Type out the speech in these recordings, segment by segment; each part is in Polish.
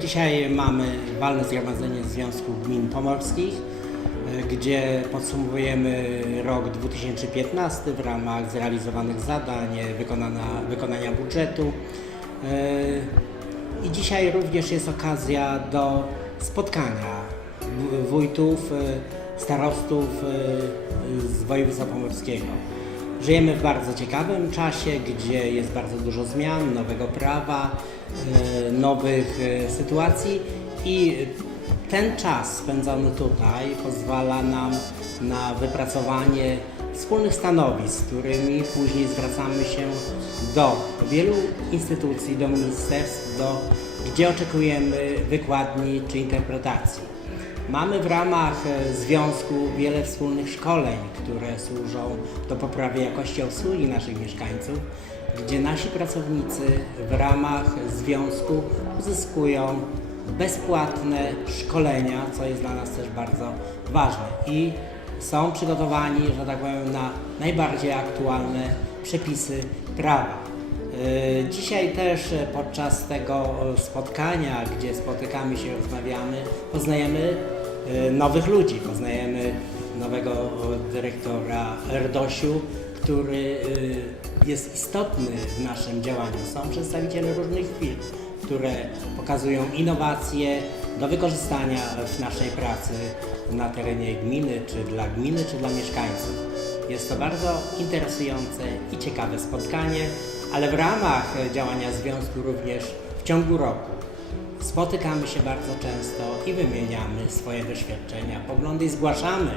Dzisiaj mamy walne zgromadzenie Związku Gmin Pomorskich, gdzie podsumowujemy rok 2015 w ramach zrealizowanych zadań, wykonania budżetu. E, I dzisiaj również jest okazja do spotkania wójtów, e, starostów e, z województwa pomorskiego. Żyjemy w bardzo ciekawym czasie, gdzie jest bardzo dużo zmian, nowego prawa, e, nowych e, sytuacji i ten czas spędzony tutaj pozwala nam na wypracowanie wspólnych stanowisk, z którymi później zwracamy się do wielu instytucji, do ministerstw, do, gdzie oczekujemy wykładni czy interpretacji. Mamy w ramach e, związku wiele wspólnych szkoleń, które służą do poprawy jakości obsługi naszych mieszkańców, gdzie nasi pracownicy w ramach związku uzyskują bezpłatne szkolenia, co jest dla nas też bardzo ważne i są przygotowani, że tak powiem, na najbardziej aktualne przepisy prawa. E, Dzisiaj też e, podczas tego spotkania, gdzie spotykamy się, rozmawiamy, poznajemy nowych ludzi, poznajemy nowego dyrektora Erdosiu, który e, jest istotny w naszym działaniu. Są przedstawiciele różnych firm, które pokazują innowacje do wykorzystania w naszej pracy na terenie gminy, czy dla gminy, czy dla mieszkańców. Jest to bardzo interesujące i ciekawe spotkanie, ale w ramach działania związku również w ciągu roku spotykamy się bardzo często i wymieniamy swoje doświadczenia, poglądy i zgłaszamy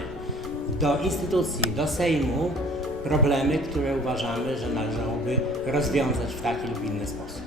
do instytucji, do Sejmu problemy, które uważamy, że należałoby rozwiązać w taki lub inny sposób.